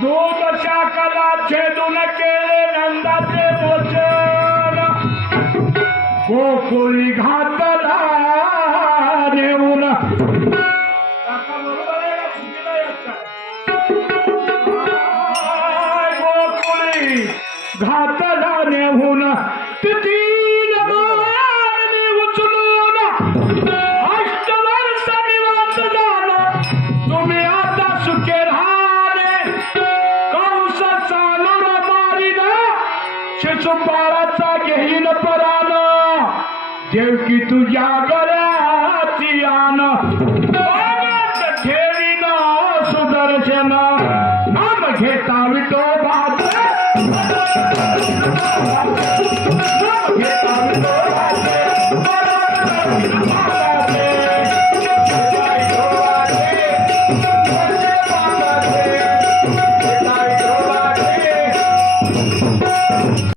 दूध शाखाला छेदून केले नंदाचे भोजन गोकुळी घातला गोकुळी घातला नेऊन तीन शिशुपाळाचा घेईन परान देवकी तुझ्या गळ्याची आन सुदर्शन नाम घेता